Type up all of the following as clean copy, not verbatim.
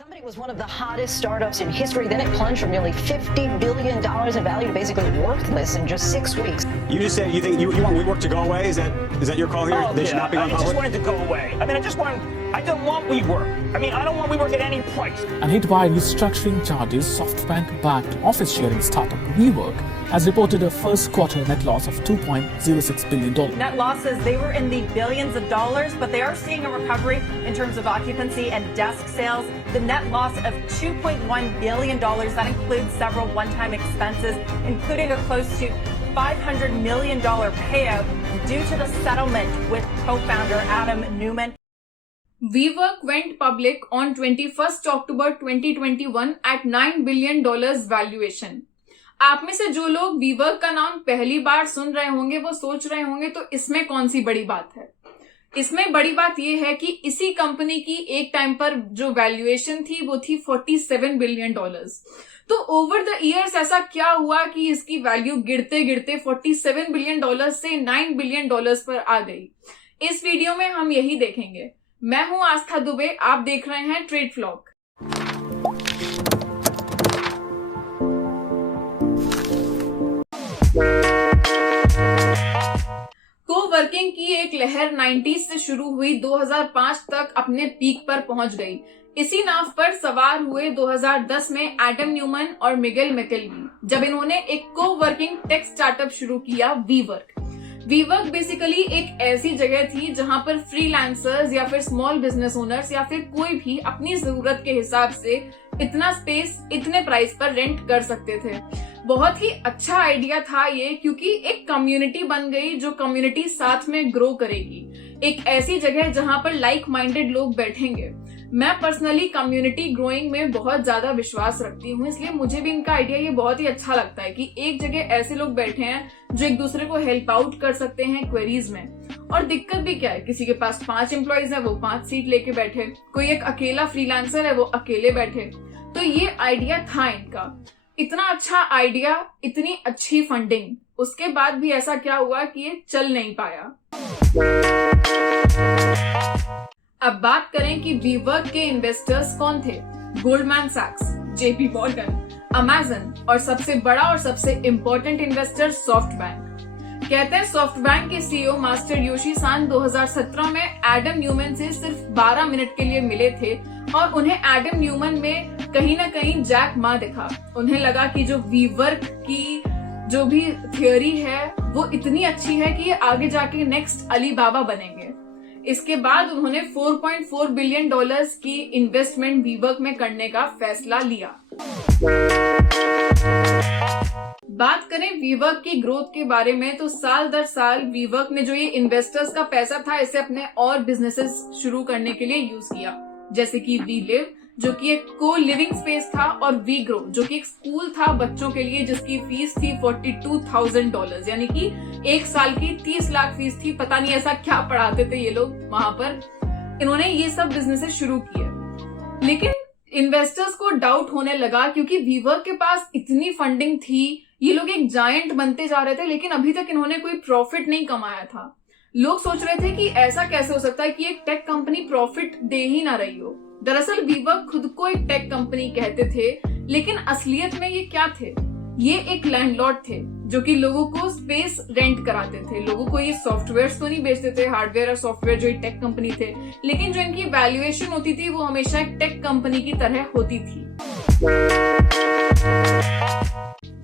company was one of the hottest startups in history. Then it plunged from nearly $50 billion in value to basically worthless in just 6 weeks. You just said you think you want WeWork to go away? Is that your call here? Oh, They should not be on I public? just want it to go away. I don't want WeWork. I don't want WeWork at any price. And hit by restructuring charges, SoftBank-backed office-sharing startup WeWork has reported a first quarter net loss of $2.06 billion. Net losses, they were in the billions of dollars, but they are seeing a recovery in terms of occupancy and desk sales. The net loss of $2.1 billion, that includes several one-time expenses, including a close to $500 million payout due to the settlement with co-founder Adam Neumann. WeWork went public on 21st October 2021 at $9 billion valuation. आप में से जो लोग WeWork का नाम पहली बार सुन रहे होंगे वो सोच रहे होंगे तो इसमें कौन सी बड़ी बात है। इसमें बड़ी बात यह है कि इसी कंपनी की एक टाइम पर जो वैल्यूएशन थी वो थी $47 बिलियन। तो ओवर द इयर्स ऐसा क्या हुआ कि इसकी वैल्यू गिरते गिरते $47 बिलियन से $9 बिलियन पर आ गई। इस वीडियो में हम यही देखेंगे। मैं हूं आस्था दुबे, आप देख रहे हैं ट्रेड फ्लॉग। कोवर्किंग की एक लहर 90s से शुरू हुई 2005 तक अपने पीक पर पहुंच गई। इसी नाव पर सवार हुए 2010 में एडम न्यूमन और मिगेल मैकेलबी, जब इन्होंने एक कोवर्किंग टेक स्टार्टअप शुरू किया WeWork। WeWork बेसिकली एक ऐसी जगह थी जहां पर फ्रीलांसर्स या फिर स्मॉल बिजनेस ओनर्स या फिर कोई भी अपनी जरूरत के हिसाब से इतना स्पेस इतने प्राइस पर रेंट कर सकते थे। बहुत ही अच्छा आइडिया था ये, क्योंकि एक कम्युनिटी बन गई जो कम्युनिटी साथ में ग्रो करेगी। एक ऐसी जगह जहां पर लाइक माइंडेड लोग बैठेंगे। मैं पर्सनली कम्युनिटी ग्रोइंग में बहुत ज्यादा विश्वास रखती हूँ, इसलिए मुझे भी इनका आइडिया ये बहुत ही अच्छा लगता है कि एक जगह ऐसे लोग बैठे हैं जो एक दूसरे को हेल्प आउट कर सकते हैं क्वेरीज में। और दिक्कत भी क्या है, किसी के पास 5 एम्प्लॉइज है वो 5 सीट लेके बैठे, कोई एक अकेला फ्रीलांसर है वो अकेले बैठे। तो ये आइडिया था इनका। इतना अच्छा आइडिया, इतनी अच्छी फंडिंग, उसके बाद भी ऐसा क्या हुआ कि ये चल नहीं पाया। अब बात करें कि WeWork के इन्वेस्टर्स कौन थे। गोल्डमैन सैक्स, JP मॉर्गन, अमेजन और सबसे बड़ा और सबसे इंपॉर्टेंट इन्वेस्टर सॉफ्टबैंक। कहते हैं सॉफ्टबैंक के CEO मास्टर योशी सान 2017 में एडम न्यूमन से सिर्फ 12 मिनट के लिए मिले थे और उन्हें एडम न्यूमन में कहीं ना कहीं जैक मा दिखा। उन्हें लगा कि जो WeWork की जो भी थियोरी है वो इतनी अच्छी है कि ये आगे जाके नेक्स्ट अलीबाबा बनेंगे। इसके बाद उन्होंने $4.4 बिलियन की इन्वेस्टमेंट WeWork में करने का फैसला लिया। बात करें WeWork की ग्रोथ के बारे में तो साल दर साल WeWork ने जो ये इन्वेस्टर्स का पैसा था इसे अपने और बिजनेसेस शुरू करने के लिए यूज किया, जैसे कि WeLive जो कि एक को लिविंग स्पेस था और WeGrow जो कि एक स्कूल था बच्चों के लिए जिसकी फीस थी $42,000, यानी कि एक साल की 30 लाख फीस थी। पता नहीं ऐसा क्या पढ़ाते थे ये लोग वहां पर। इन्होंने ये सब बिजनेसेस शुरू किए, लेकिन इन्वेस्टर्स को डाउट होने लगा क्योंकि WeWork के पास इतनी फंडिंग थी, ये लोग एक जायंट बनते जा रहे थे, लेकिन अभी तक इन्होंने कोई प्रॉफिट नहीं कमाया था। लोग सोच रहे थे कि ऐसा कैसे हो सकता है कि एक टेक कंपनी प्रॉफिट दे ही ना रही हो। दरअसल WeWork खुद को एक टेक कंपनी कहते थे, लेकिन असलियत में ये क्या थे? ये एक लैंडलॉर्ड थे जो कि लोगों को स्पेस रेंट कराते थे। लोगों को ये सॉफ्टवेयर तो नहीं बेचते थे, हार्डवेयर और सॉफ्टवेयर जो एक टेक कंपनी थे, लेकिन जो इनकी वैल्यूएशन होती थी वो हमेशा एक टेक कंपनी की तरह होती थी।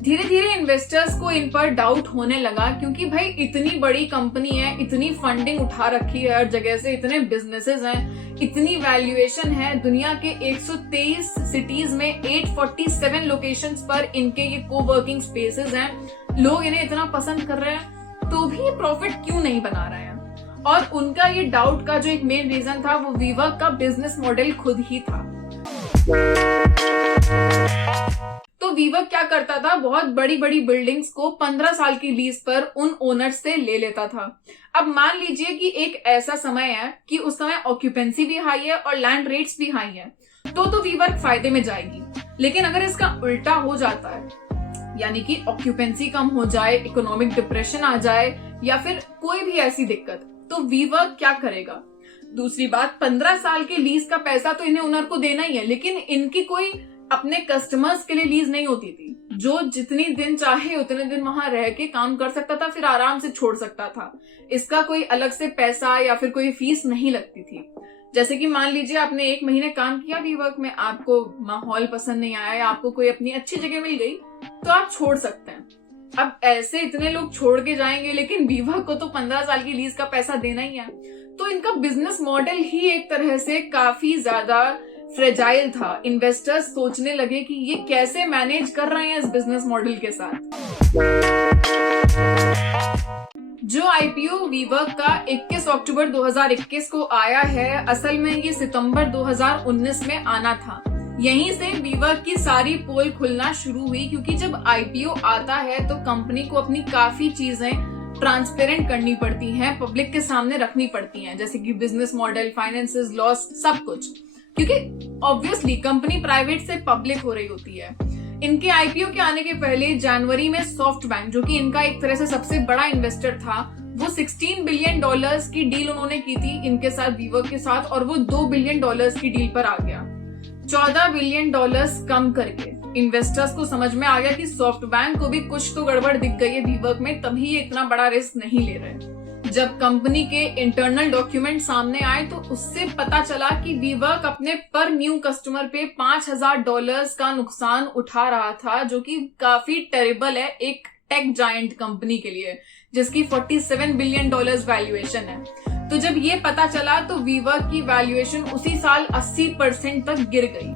धीरे धीरे इन्वेस्टर्स को इन पर डाउट होने लगा, क्योंकि भाई इतनी बड़ी कंपनी है, इतनी फंडिंग उठा रखी है हर जगह से, इतने बिजनेसेस हैं, इतनी वैल्यूएशन है, दुनिया के 123 सिटीज में 847 लोकेशंस पर इनके ये कोवर्किंग स्पेसेस हैं। लोग इन्हें इतना पसंद कर रहे हैं तो भी ये प्रॉफिट क्यों नहीं बना रहे हैं? और उनका ये डाउट का जो एक मेन रीजन था वो WeWork का बिजनेस मॉडल खुद ही था। तो WeWork क्या करता था, बहुत बड़ी बड़ी बिल्डिंग्स को 15 साल की लीज पर उन ओनर्स से ले लेता था। अब मान लीजिए कि एक ऐसा समय है कि उस समय ऑक्यूपेंसी भी हाई है और लैंड रेट्स भी हाई है, तो WeWork फायदे में जाएगी। लेकिन अगर इसका उल्टा हो जाता है, यानी कि ऑक्यूपेंसी कम हो जाए, इकोनॉमिक डिप्रेशन आ जाए या फिर कोई भी ऐसी दिक्कत, तो WeWork क्या करेगा? दूसरी बात, 15 साल के लीज का पैसा तो इन्हें ओनर को देना ही है, लेकिन इनकी कोई अपने कस्टमर्स के लिए लीज नहीं होती थी। जो जितनी दिन चाहे उतने दिन वहां रह के काम कर सकता था, फिर आराम से छोड़ सकता था। इसका कोई अलग से पैसा या फिर कोई फीस नहीं लगती थी। जैसे कि मान लीजिए आपने 1 महीने काम किया वीवर्क में, आपको माहौल पसंद नहीं आया या आपको कोई अपनी अच्छी जगह मिल गई तो आप छोड़ सकते हैं। अब ऐसे इतने लोग छोड़ के जाएंगे, लेकिन वीवर्क को तो 15 साल की लीज का पैसा देना ही है। तो इनका बिजनेस मॉडल ही एक तरह से काफी ज्यादा फ्रेजाइल था। इन्वेस्टर्स सोचने लगे कि ये कैसे मैनेज कर रहे हैं इस बिजनेस मॉडल के साथ। जो आईपीओ वीवर्क का 21 अक्टूबर 2021 को आया है, असल में ये सितंबर 2019 में आना था। यहीं से वीवर्क की सारी पोल खुलना शुरू हुई, क्योंकि जब आईपीओ आता है तो कंपनी को अपनी काफी चीजें ट्रांसपेरेंट करनी पड़ती हैं, पब्लिक के सामने रखनी पड़ती हैं, जैसे कि बिजनेस मॉडल, फाइनेंसेस, लॉस, सब कुछ, क्योंकि ऑब्वियसली कंपनी प्राइवेट से पब्लिक हो रही होती है। इनके आईपीओ के आने के पहले जनवरी में सॉफ्टबैंक, जो कि इनका एक तरह से सबसे बड़ा इन्वेस्टर था, वो $16 बिलियन की डील उन्होंने की थी इनके साथ, वीवर्क के साथ, और वो $2 बिलियन की डील पर आ गया। $14 बिलियन कम करके इन्वेस्टर्स को समझ में आ गया कि सॉफ्टबैंक को भी कुछ तो गड़बड़ दिख गई है वीवर्क में, तभी ये इतना बड़ा रिस्क नहीं ले रहे। जब कंपनी के इंटरनल डॉक्यूमेंट सामने आए तो उससे पता चला कि वीवर्क अपने पर न्यू कस्टमर पे $5,000 का नुकसान उठा रहा था, जो कि काफी टेरिबल है एक टेक जायंट कंपनी के लिए, जिसकी $47 बिलियन वैल्यूएशन है। तो जब ये पता चला तो वीवर्क की वैल्यूएशन उसी साल 80% तक गिर गई।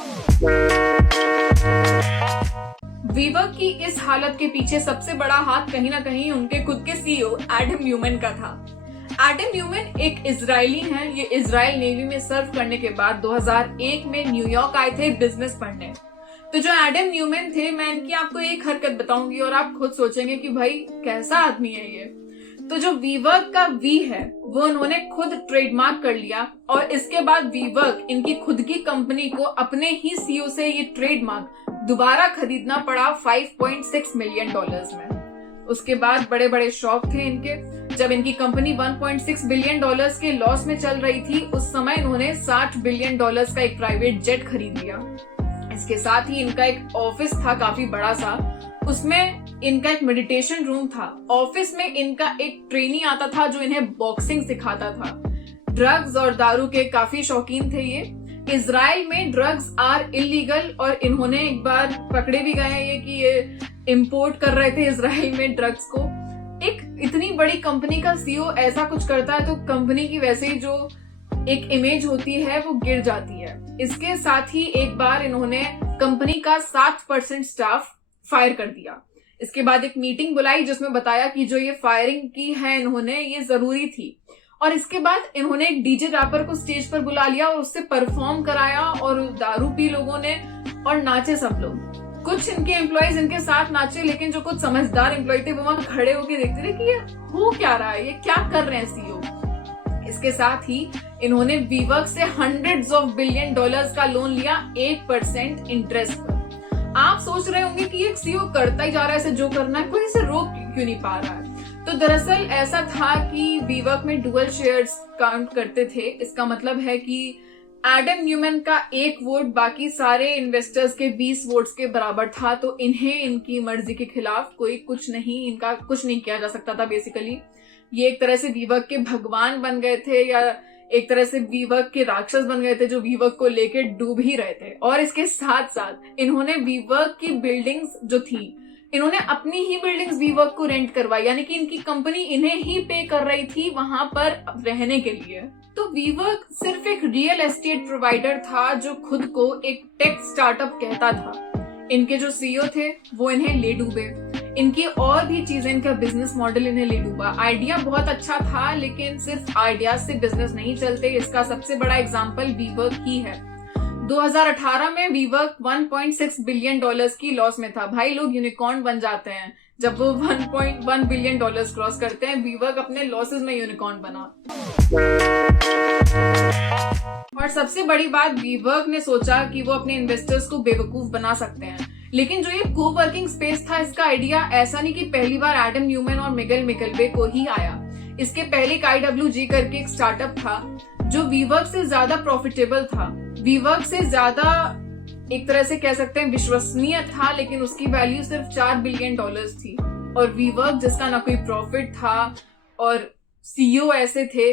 वीवर्क की इस हालत के पीछे सबसे बड़ा हाथ कहीं ना कहीं उनके खुद के सीईओ एडम न्यूमैन का था। एडम न्यूमैन एक इजरायली हैं। ये इजराइल नेवी में सर्व करने के बाद 2001 में न्यूयॉर्क आए थे बिजनेस पढ़ने। तो जो एडम न्यूमैन थे, मैं इनकी आपको एक हरकत बताऊंगी और आप खुद सोचेंगे कि भाई कैसा आदमी है ये। तो जो वीवर्क का वी है वो उन्होंने खुद ट्रेडमार्क कर लिया, और इसके बाद वीवर्क, इनकी खुद की कंपनी को अपने ही सीईओ से ये ट्रेडमार्क दोबारा खरीदना पड़ा $5.6 मिलियन में। उसके बाद बड़े बड़े शौक थे इनके। जब इनकी कंपनी $1.6 बिलियन के लॉस में चल रही थी, उस समय इन्होंने $60 बिलियन का एक प्राइवेट जेट खरीद लिया। इसके साथ ही इनका एक ऑफिस था काफी बड़ा सा, उसमें इनका एक मेडिटेशन रूम था। ऑफिस में इनका एक ट्रेनी आता था जो इन्हें बॉक्सिंग सिखाता था। ड्रग्स और दारू के काफी शौकीन थे ये। इजराइल में ड्रग्स आर इलीगल, और इन्होंने एक बार पकड़े भी गए हैं ये कि ये इंपोर्ट कर रहे थे इजराइल में ड्रग्स को। एक इतनी बड़ी कंपनी का सीईओ ऐसा कुछ करता है तो कंपनी की वैसे ही जो एक इमेज होती है वो गिर जाती है। इसके साथ ही एक बार इन्होंने कंपनी का 60% स्टाफ फायर कर दिया। इसके बाद एक मीटिंग बुलाई जिसमें बताया कि जो ये फायरिंग की है इन्होंने, ये जरूरी थी। और इसके बाद इन्होंने एक डीजे रैपर को स्टेज पर बुला लिया और उससे परफॉर्म कराया, और दारू पी लोगों ने और नाचे सब लोग। कुछ इनके एम्प्लॉइज इनके साथ नाचे, लेकिन जो कुछ समझदार एम्प्लॉय थे वो वहां खड़े होकर देखते रहे कि ये हो क्या रहा है, ये क्या कर रहे हैं सीईओ। इसके साथ ही इन्होंने वीवर्क से $100 बिलियन का लोन लिया 8% इंटरेस्ट पर। आप सोच रहे होंगे कि एक सीईओ करता ही जा रहा है ऐसे जो करना है, कोई इसे रोक क्यों नहीं पा रहा है। तो दरअसल ऐसा था कि वीवर्क में डुअल शेयर्स काउंट करते थे। इसका मतलब है कि एडम न्यूमैन का 1 वोट बाकी सारे इन्वेस्टर्स के 20 वोट्स के बराबर था, तो इन्हें इनकी मर्जी के खिलाफ कोई इनका कुछ नहीं किया जा सकता था। बेसिकली ये एक तरह से वीवर्क के भगवान बन गए थे, या एक तरह से वीवर्क के राक्षस बन गए थे जो वीवर्क को लेकर डूब ही रहे थे। और इसके साथ साथ इन्होंने वीवर्क की बिल्डिंग्स जो थी, इन्होंने अपनी ही बिल्डिंग्स वीवर्क को रेंट करवाई, यानी कि इनकी कंपनी इन्हें ही पे कर रही थी वहां पर रहने के लिए। तो वीवर्क सिर्फ एक रियल एस्टेट प्रोवाइडर था जो खुद को एक टेक स्टार्टअप कहता था। इनके जो सीईओ थे वो इन्हें ले डूबे। इनकी और भी चीजें, इनका बिजनेस मॉडल इन्हें ले डूबा। आइडिया बहुत अच्छा था, लेकिन सिर्फ आइडिया से बिजनेस नहीं चलते। इसका सबसे बड़ा एग्जाम्पल वीवर्क ही है। 2018 में वीवर्क $1.6 बिलियन की लॉस में था। भाई, लोग यूनिकॉर्न बन जाते हैं जब वो $1.1 बिलियन क्रॉस करते हैं। वीवर्क अपने लॉसेस में यूनिकॉर्न बना। और सबसे बड़ी बात, वीवर्क ने सोचा कि वो अपने इन्वेस्टर्स को बेवकूफ बना सकते हैं। लेकिन जो ये कोवर्किंग स्पेस था, इसका आइडिया ऐसा नहीं कि पहली बार एडम न्यूमैन और मिगेल मिकेलबे को ही आया। इसके पहले एक IWG करके एक स्टार्टअप था जो वीवर्क से ज्यादा प्रॉफिटेबल था, वीवर्क से ज्यादा एक तरह से कह सकते हैं विश्वसनीय था, लेकिन उसकी वैल्यू सिर्फ $4 बिलियन थी। और वीवर्क जिसका ना कोई प्रॉफिट था और सीईओ ऐसे थे,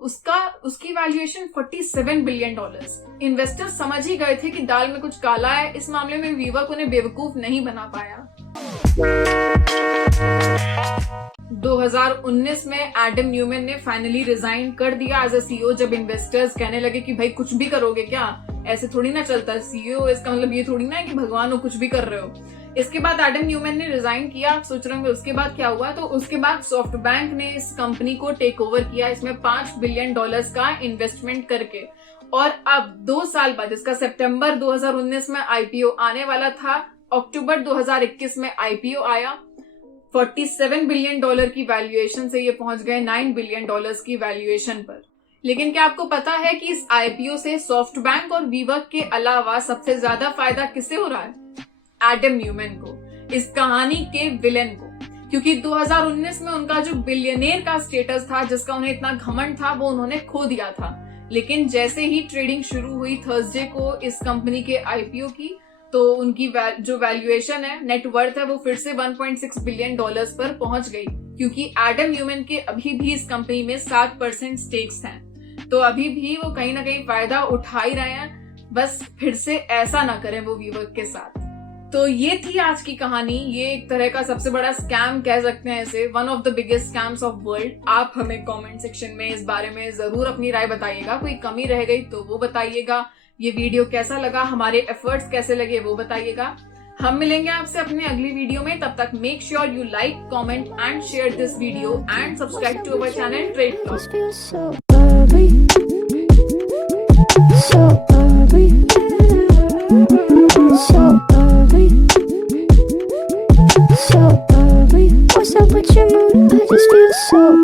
उसकी वैल्यूएशन $47 बिलियन। इन्वेस्टर्स समझ ही गए थे कि दाल में कुछ काला है। इस मामले में वीवर्क उन्हें बेवकूफ नहीं बना पाया। 2019 में एडम न्यूमैन ने फाइनली रिजाइन कर दिया एज अ सीईओ, जब इन्वेस्टर्स कहने लगे कि भाई कुछ भी करोगे क्या, ऐसे थोड़ी ना चलता है सीईओ, इसका मतलब ये थोड़ी ना है कि भगवान हो कुछ भी कर रहे हो। इसके बाद एडम न्यूमैन ने रिजाइन किया। आप सोच रहे होंगे उसके बाद क्या हुआ, तो उसके बाद सॉफ्टबैंक ने इस कंपनी को टेक ओवर किया, इसमें $5 बिलियन का इन्वेस्टमेंट करके। और अब 2 साल बाद, इसका सितंबर 2019 में आईपीओ आने वाला था, अक्टूबर 2021 में आईपीओ आया। $47 बिलियन की वैल्यूएशन से ये पहुंच गए $9 बिलियन की वैल्यूएशन पर। लेकिन क्या आपको पता है कि इस आईपीओ से सॉफ्टबैंक और वीवर्क के अलावा सबसे ज्यादा फायदा किसे हो रहा है? एडम न्यूमैन को, इस कहानी के विलेन को। क्योंकि 2019 में उनका जो बिलियनेयर का स्टेटस था, जिसका उन्हें इतना घमंड था, वो उन्होंने खो दिया था। लेकिन जैसे ही ट्रेडिंग शुरू हुई थर्सडे को इस कंपनी के आईपीओ की, तो उनकी जो वैल्यूएशन है, नेट वर्थ है, वो फिर से $1.6 बिलियन पर पहुंच गई। क्योंकि एडम न्यूमैन के अभी भी इस कंपनी में 7% स्टेक्स हैं, तो अभी भी वो कहीं ना कहीं फायदा उठा ही रहे हैं। बस फिर से ऐसा ना करें वो वीवर्क के साथ। तो ये थी आज की कहानी। ये एक तरह का सबसे बड़ा स्कैम कह सकते हैं इसे, one of the biggest scams of world. आप हमें कमेंट सेक्शन में इस बारे में जरूर अपनी राय बताइएगा। कोई कमी रह गई तो वो बताइएगा। ये वीडियो कैसा लगा, हमारे एफर्ट्स कैसे लगे, वो बताइएगा। हम मिलेंगे आपसे अपने अगली वीडियो में। तब तक make sure you like, comment and share this video and subscribe to our channel trade blog. So early, what's up with your mood? I just feel so